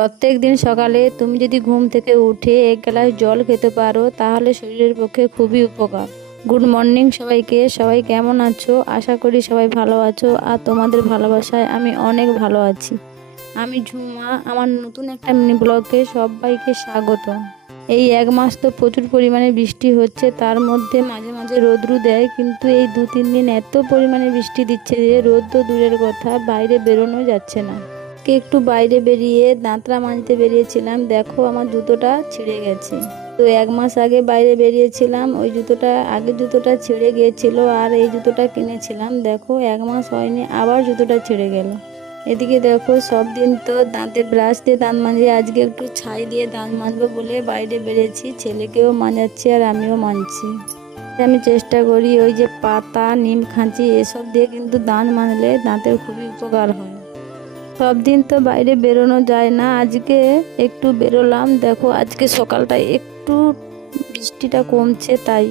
প্রত্যেক দিন সকালে তুমি যদি ঘুম থেকে উঠে এক গ্লাস জল খেতে পারো তাহলে শরীরের পক্ষে খুবই উপকার। গুড মর্নিং সবাইকে। সবাই কেমন আছো? আশা করি সবাই ভালো আছো, আর তোমাদের ভালোবাসায় আমি অনেক ভালো আছি। আমি ঝুমা। আমার নতুন একটা মিনি ব্লগে সবাইকে স্বাগত। এই এক মাস তো প্রচুর পরিমাণে বৃষ্টি হচ্ছে, তার মধ্যে মাঝে মাঝে রোদ্রু দেয়, কিন্তু এই 2-3 দিন এত পরিমাণে বৃষ্টি দিচ্ছে যে রোদ তো দূরের কথা, বাইরে বেরোনো যাচ্ছে না। একটু বাইরে বেরিয়ে দাঁতরা মাজতে বেরিয়েছিলাম, দেখো আমার জুতোটা ছিঁড়ে গেছে। তো এক মাস আগে বাইরে বেরিয়েছিলাম, ওই জুতোটা আগের জুতোটা ছিঁড়ে গিয়েছিল, আর এই জুতোটা কিনেছিলাম, দেখো এক মাস হয়নি আবার জুতোটা ছিঁড়ে গেল। এদিকে দেখো সব দিন তো দাঁতে ব্রাশ দিয়ে দাঁত মাজি, আজকে একটু ছাই দিয়ে দাঁত মাজবো বলে বাইরে বেরিয়েছি, ছেলেকেও মাজাচ্ছি আর আমিও মানছি। আমি চেষ্টা করি ওই যে পাতা, নিম খাঁচি এসব দিয়ে কিন্তু দাঁত মাজলে দাঁতের খুবই উপকার হয়। সব দিন তো বাইরে বেরোনো যায় না, আজকে একটু বেরোলাম। দেখো আজকে সকালটা একটু বৃষ্টিটা কমছে, তাই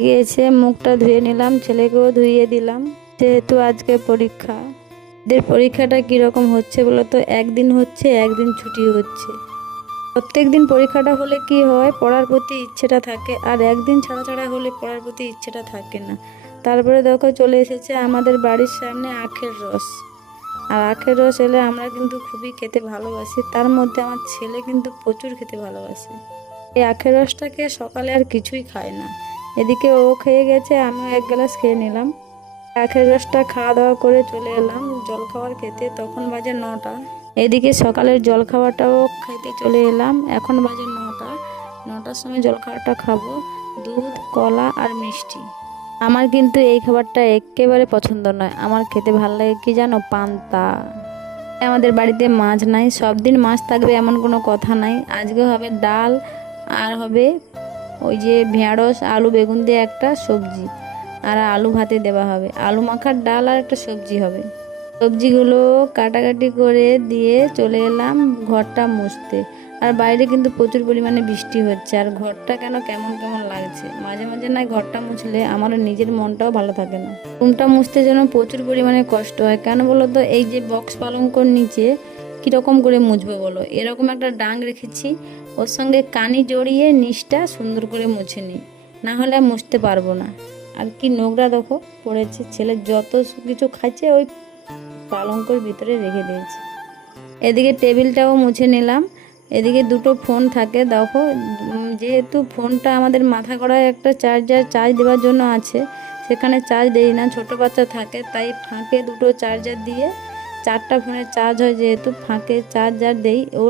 গিয়েছে মুখটা ধুয়ে নিলাম, ছেলেকেও ধুইয়ে দিলাম, যেহেতু আজকে পরীক্ষা। এদের পরীক্ষাটা কীরকম হচ্ছে বলো তো, একদিন হচ্ছে একদিন ছুটি হচ্ছে। প্রত্যেক দিন পরীক্ষাটা হলে কি হয়, পড়ার প্রতি ইচ্ছেটা থাকে, আর একদিন ছাড়া ছাড়া হলে পড়ার প্রতি ইচ্ছেটা থাকে না। তারপরে দেখো চলে এসেছে আমাদের বাড়ির সামনে আখের রস। আর আখের রস এলে আমরা কিন্তু খুবই খেতে ভালোবাসি, তার মধ্যে আমার ছেলে কিন্তু প্রচুর খেতে ভালোবাসে। এই আখের রসটাকে সকালে আর কিছুই খায় না। এদিকে ও খেয়ে গেছে, আমিও এক গ্লাস খেয়ে নিলাম। আখের রসটা খাওয়া দাওয়া করে চলে এলাম জলখাবার খেতে, তখন বাজে 9টা। এদিকে সকালের জলখাবারটাও খেতে চলে এলাম, এখন বাজে 9টা। 9টার সময় জলখাবারটা খাবো, দুধ, কলা আর মিষ্টি। আমার কিন্তু এই খাবারটা একেবারে পছন্দ নয়, আমার খেতে ভালো লাগে কি জানো, পান্তা। আমাদের বাড়িতে মাছ নাই, সব দিন মাছ থাকবে এমন কোনো কথা নাই। আজকে হবে ডাল, আর হবে ওই যে ঢেঁড়স আলু বেগুন দিয়ে একটা সবজি, আর আলু ভাতে দেওয়া হবে, আলু মাখার ডাল আর একটা সবজি হবে। সবজিগুলো কাটাকাটি করে দিয়ে চলে এলাম ঘরটা মুছতে। আর বাইরে কিন্তু প্রচুর পরিমাণে বৃষ্টি হচ্ছে, আর ঘরটা কেন কেমন কেমন লাগছে। মাঝে মাঝে না ঘরটা মুছলে আমারও নিজের মনটাও ভালো থাকে না। রুমটা মুছতে যেন প্রচুর পরিমাণে কষ্ট হয়, কেন বলো তো, এই যে বক্স পালঙ্কর নিচে কীরকম করে মুছবো বলো, এরকম একটা ডাং রেখেছি, ওর সঙ্গে কানি জড়িয়ে নিচটা সুন্দর করে মুছে নিই, না হলে মুছতে পারবো না। আর কি নোংরা দেখো পড়েছে, ছেলে যত কিছু খাচ্ছে ওই পালঙ্কর ভিতরে রেখে দিয়েছি। এদিকে টেবিলটাও মুছে নিলাম। এদিকে দুটো ফোন থাকে দেখো, যেহেতু ফোনটা আমাদের মাথা গড়ায় একটা চার্জ দেওয়ার জন্য আছে, সেখানে চার্জ দেই না, ছোট বাচ্চা থাকে, তাই ফাঁকে দুটো চার্জার দিয়ে 4টা ফোনের চার্জ হয়, যেহেতু ফাঁকে চার্জার দেই। ওর